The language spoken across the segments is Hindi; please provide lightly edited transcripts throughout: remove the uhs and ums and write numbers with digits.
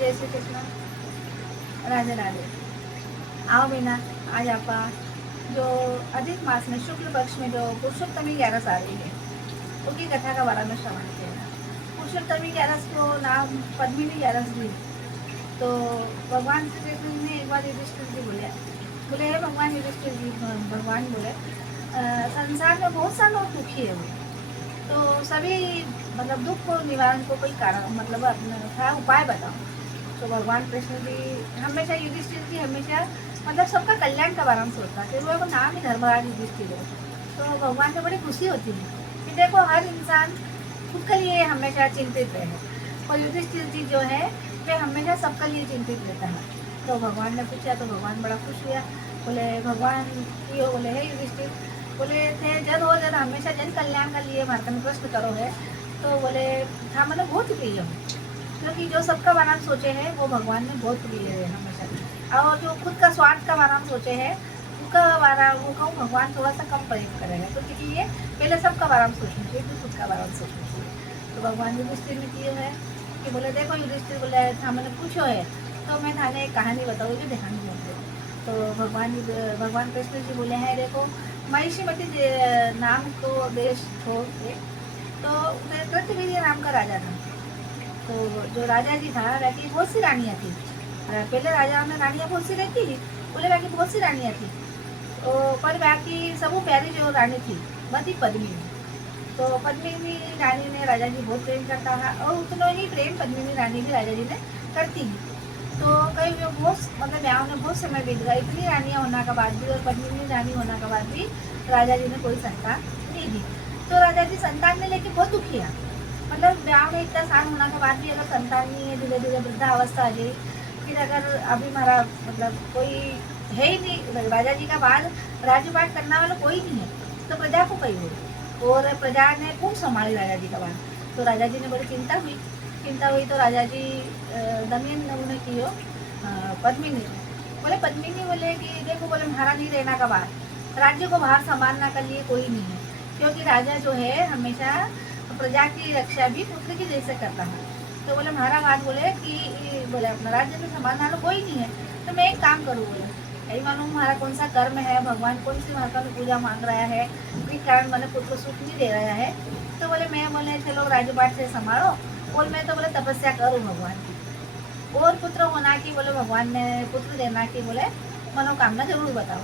जय श्री कृष्ण, राधे राधे। आओ बेना, आज आपा जो अधिक मास में शुक्ल पक्ष में जो पुरुषोत्तमी 11 आ रही है उसकी कथा का बारे में श्रवण किया। पुरुषोत्तमी 11 को नाम पद्मिनी 11 भी। तो भगवान श्री कृष्ण ने एक बार युधिष्ठिर जी बोले हे भगवान युधिष्ठिर जी, भगवान बोले संसार में बहुत सारे लोग दुखी है वो, तो सभी मतलब दुख को निवारण को कोई कारण मतलब अपना उपाय बताओ। तो भगवान कृष्ण जी हमेशा युधिष्ठिर जी हमेशा मतलब सबका कल्याण का बारे में सोचता है। वो नाम ही धर्मराज युधिष्ठिर है। तो भगवान को बड़ी खुशी होती है कि देखो हर इंसान खुद के लिए हमेशा चिंतित रहे, और युधिष्ठिर जी जो है वे हमेशा सबके लिए चिंतित रहता है। तो भगवान ने पूछा तो भगवान बड़ा खुश हुआ। बोले भगवान क्यों? बोले है युधिष्ठिर, बोले थे जन हो जन हमेशा जन कल्याण का लिए मार्ग में प्रश्न करो है। तो बोले था मतलब बहुत प्रिय हूँ, क्योंकि जो सबका बारे में सोचे है वो भगवान में बहुत प्रिय है हमेशा। और जो खुद का स्वार्थ का बारे में सोचे है उनका बारा वो कहूँ भगवान थोड़ा सा कम प्रेम करेगा। तो इसलिए पहले सबका बारे में सोचना चाहिए, फिर खुद का बारे में सोचना चाहिए। तो भगवान युधिष्ठिर ने किए है कि बोले देखो युधिष्ठिर बोले था मैंने पूछो है तो मैं थाने एक कहानी बताऊँ जो ध्यान बोलते। तो भगवान कृष्ण जी बोले हैं देखो महिषीमती नाम को देश छोड़ के तो कृतवीर्य नाम का राजा था। तो जो राजा जी था वह बहुत सी रानियाँ थी। पहले राजा में रानियाँ बहुत सी रहती थी, बोले वह की बहुत सी रानियाँ थी। तो पर वह की सब प्यारी जो रानी थी वह थी पद्मिनी। तो पद्मिनी रानी ने राजा जी बहुत प्रेम करता था, और उतना ही प्रेम पद्मिनी रानी भी राजा जी ने करती ही। तो कई बहुत मतलब ब्याह में बहुत समय बीत गया, इतनी रानियाँ होने के बाद भी और पद्मिनी रानी होने के बाद भी राजा जी ने कोई संतान नहीं दी। तो राजा जी संतान ने लेके बहुत दुखी है। मतलब ब्याह में इतना साल होने के बाद भी अगर संतान नहीं है, धीरे धीरे वृद्धावस्था आ गई, फिर अगर अभी हमारा मतलब कोई है ही नहीं, राजा जी का बाद राज्यपाट करने वाला कोई नहीं है, तो प्रजा को कही हो और प्रजा ने खूब संभाली राजा जी का बाद। तो राजा जी ने बड़ी चिंता हुई तो राजा जी दमयंती ने की हो पद्मिनी बोले कि देखो बोले महाराज नहीं रहना का बाद राज्य को बाहर संभालने के लिए कोई नहीं है, क्योंकि राजा जो है हमेशा प्रजा की रक्षा भी पुत्र की जैसे करता है। तो बोले महाराज बात बोले कि बोले अपना राज्य में संभालना वाला कोई नहीं है, तो मैं एक काम करूँ बोले यही मालूम हमारा कौन सा कर्म है, भगवान कौन सी माता में पूजा मांग रहा है, किस कारण मैंने पुत्र सुख नहीं दे रहा है। तो बोले मैं बोले चलो राज्यपाट से संभालो, और मैं तो बोले तपस्या करूँ भगवान की, और पुत्र होना की बोले भगवान ने पुत्र देना की बोले मनोकामना जरूर बताओ।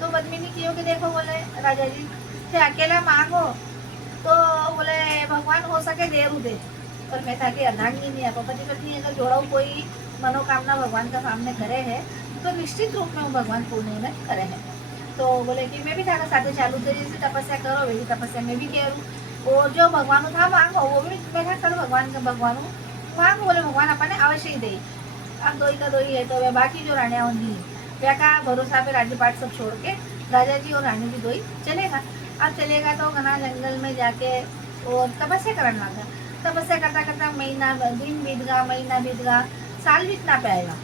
तो पद्मिनी की कि देखो बोले राजा जी से अकेला मांगो तो बोले भगवान हो सके देरू दे, पर मैं था कि अर्धांगिनी नहीं है, पति पत्नी अगर जोड़ो कोई मनोकामना भगवान का सामने करे है तो निश्चित रूप में वो भगवान पूर्ण में करे है। तो बोले कि मैं भी था साथ चालू थे जैसे तपस्या करो वैसी तपस्या मैं भी करूँ, और जो भगवान था मांगो वो भी मैं था करो भगवान मांगो बोले भगवान अपने अवश्य ही दे। अब दो ही का दो ही है, तो वे बाकी जो रानियाँ होंगी वे का भरोसा पे राज्यपाट सब छोड़ के राजा जी और रानी जी दो ही चलेगा। अब चलेगा तो घना जंगल में जाके और तपस्या करने लगा। तपस्या करता करता महीना दिन बीत गया, महीना बीत गया, साल बीतना पे आएगा,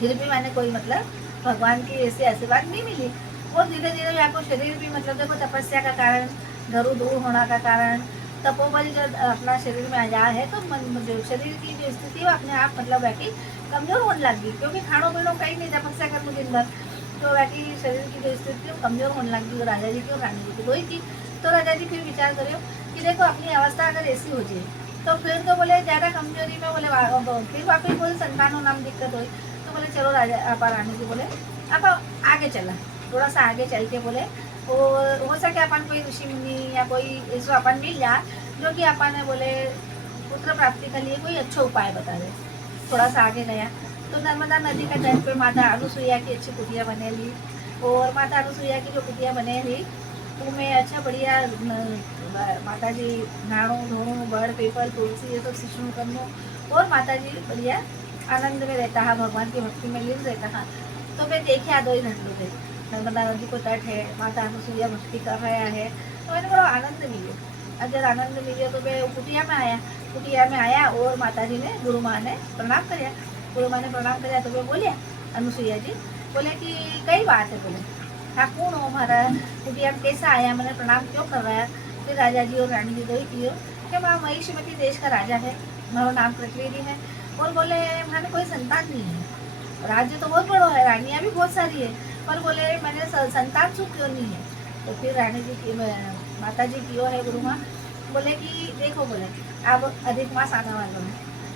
फिर भी मैंने कोई मतलब भगवान की ऐसी आशीर्वाद नहीं मिली। और धीरे धीरे आपको शरीर भी मतलब देखो तपस्या का कारण, घरों दूर होने का कारण, तपोबल जब अपना शरीर में आ जाए है तो जो शरीर की जो स्थिति वो अपने आप मतलब है कि कमजोर होने लग गई, क्योंकि खानों पीनों कहीं नहीं तपस्या कर दिन भर, तो वैसी शरीर की जो स्थिति वो कमजोर होने लग गई। राजा जी की और रानी जी की वही थी। तो राजा जी फिर विचार करो कि देखो अपनी अवस्था अगर ऐसी हो जाए तो फिर तो बोले ज़्यादा कमजोरी में बोले फिर वापिस बोले संतान हो नाम दिक्कत हुई। तो बोले चलो राजा आप रानी जी बोले आप आगे चला, थोड़ा सा आगे चल के बोले और हो सके अपन कोई ऋषि मुनि या कोई ऐसा अपन मिल जाए जो कि अपन ने बोले पुत्र प्राप्ति के लिए कोई अच्छा उपाय बता दे। थोड़ा सा आगे गया तो नर्मदा नदी का तट पे माता अनुसुईया की अच्छी कुटिया बने ली, और माता अनुसुईया की जो कुटिया बने ली उनमें अच्छा बढ़िया माता जी नाणु धोणु बड़ पीपल तुलसी ये सब शिशु करनो, और माता जी बढ़िया आनंद में रहता है, भगवान की भक्ति में लीन रहता है। तो मैं देखे दो ही घंटों थे नर्मदा नदी को तट है, माता अनुसुईया भक्ति कर रहा है, तो मैंने बड़ा आनंद मिले। अब जब आनंद मिले तो मैं कुटिया में आया और माता जी ने गुरु माँ ने प्रणाम कराया। गुरु माँ ने प्रणाम कराया तो मैं बोलिया अनुसुईया जी बोले कि कई बात है, बोले हाँ कौन हो हमारा कुटिया में कैसा आया, मैंने प्रणाम क्यों कर रहा है। फिर राजा जी और रानी जी दो ही किए कि माँ महिषमती देश का राजा है, मेरा नाम कृतवीर्य है, और बोले मैंने कोई संतान नहीं है, राज्य तो बहुत बड़ा है, रानियाँ भी बहुत सारी है, पर बोले मैंने संतान सुख क्यों नहीं है। तो फिर रानी जी की माता जी की है गुरु माँ बोले कि देखो बोले अब अधिक मास आने वाला है,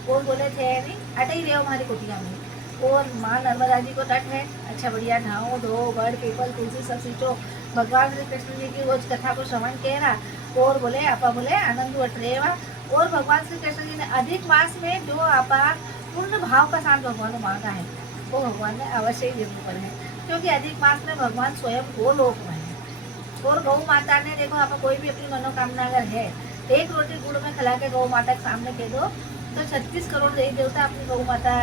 और बोले थे नहीं अटे ही रहो हमारी कुटिया में, और माँ नर्मदा जी को तट है, अच्छा बढ़िया नहाओ धो बड़ पीपल तुलसी सब सींचो, भगवान श्री कृष्ण जी की रोज कथा को श्रवण करा, और बोले आपा बोले आनंद अटरेवा। और भगवान श्री कृष्ण जी ने अधिक मास में जो आपा पूर्ण भाव का साथ भगवान को मांगा है वो भगवान ने अवश्य ही जरूर पर है, क्योंकि अधिक मास में भगवान स्वयं गोलोक में है। और गौ माता ने देखो आप कोई भी अपनी मनोकामना अगर है, एक रोटी गुड़ में खिला के गौ माता के सामने कह दो तो 36 करोड़ देवी देवता अपनी गौ माता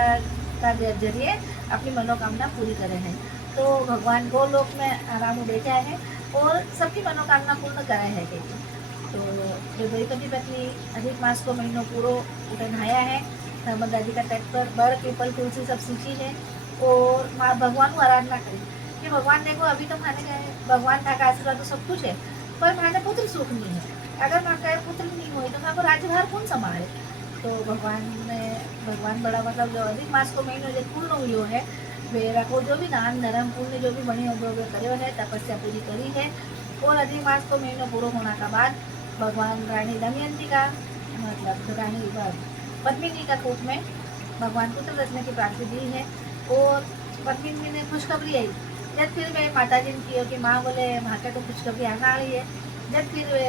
का जरिए अपनी मनोकामना पूरी करे हैं। तो भगवान गोलोक में आराम बैठा है और सबकी मनोकामना पूर्ण करे है कहते। तो जो द्वैपति पत्नी अधिक मास को महीनों पूरो नहाया है, नर्मदा जी का तट पर बड़ पीपल तुलसी सब सींची है, और माँ भगवान को आराधना करी कि भगवान देखो अभी तो माने गए भगवान था का आशीर्वाद तो सब कुछ है, पर माने पुत्र सुख नहीं है, अगर माँ का पुत्र नहीं हुई तो माँ को राज्यभार कौन संभाले। तो भगवान बड़ा मतलब जो अधिक मास को महीनों जो पूर्ण हुई है वे को जो भी दान धर्म पुण्य जो भी बने हो करो है, तपस्या पूरी करी है। और अधिक मास को महीनों पूरा होने का बाद भगवान रानी दमयंती का मतलब रानी पद्मिनी का कोप में भगवान पुत्र रचने की प्राप्ति दी है। और पद्मिनी ने खुशखबरी आई जब फिर वे माता जी की कि माँ बोले माँ के तो खुशखबरी आना आई है। जब फिर वे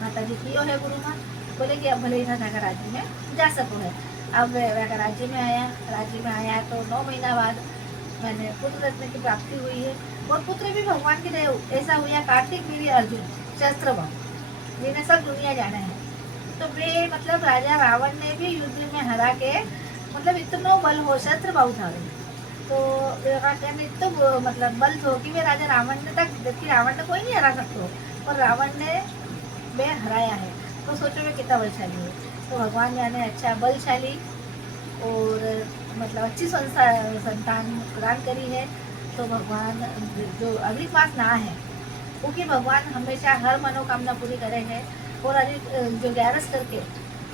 माता जी की है गुरु माँ बोले कि अब भले ही था राज्य में जा सको है। अब वे राज्य में आया तो 9 महीना बाद मैंने पुत्र रत्न की प्राप्ति हुई है। और पुत्र भी भगवान की दया ऐसा हुआ कार्तिक वीर अर्जुन शस्त्रबा जिन्हें सब दुनिया जाना है। तो वे मतलब राजा रावण ने भी युद्ध में हरा के मतलब इतना बल हो शस्त्र बहु था। तो इतना मतलब बल हो कि वे राजा रावण ने तक जबकि रावण ने कोई नहीं हरा सकते, पर रावण ने वे हराया है। तो सोचो वे कितना बलशाली है। तो भगवान ने अच्छा बलशाली और मतलब अच्छी संतान प्रदान करी है। तो भगवान जो अधिक मास ना है क्योंकि भगवान हमेशा हर मनोकामना पूरी करे है। और अधिक जो 11 करके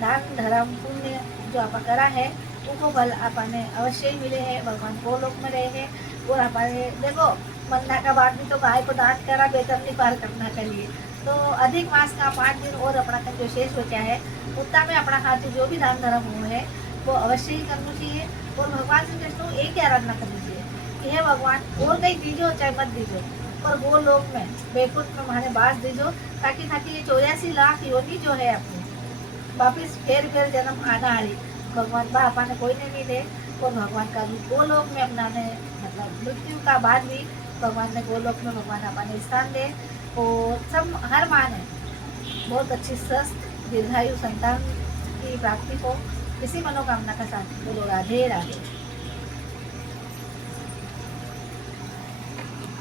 दान धर्म पुण्य जो आप करा है उनको फल आपने अवश्य ही मिले हैं। भगवान को लोक में रहे हैं। और हमारे देखो मरना का बाद भी तो गाय को दान करा बेतरनी पार करना के लिए। तो अधिक मास का 5 दिन और अपना जो शेष बचा है उतना में अपना हाथ जो भी दान धर्म हुए है वो अवश्य ही करना चाहिए। और भगवान श्री कृष्ण को एक ही आराधना करनी चाहिए कि हे भगवान और कहीं दीजो चाहे मत दीजो, पर वो लोग में बैकुंठ में हमारे बास दीजो ताकि ये 84 लाख योनि जो है अपनी वापिस फेर जन्म आना आई भगवान बा अपने कोई ने नहीं दे। और भगवान का भी गोलोक में अपना ने मतलब मृत्यु का बाद भी भगवान ने गोलोक में भगवान अपने स्थान दे। और सब हर माँ ने बहुत अच्छी स्वस्थ दीर्घायु संतान की प्राप्ति को इसी मनोकामना का साथ बोलो राधे राधे।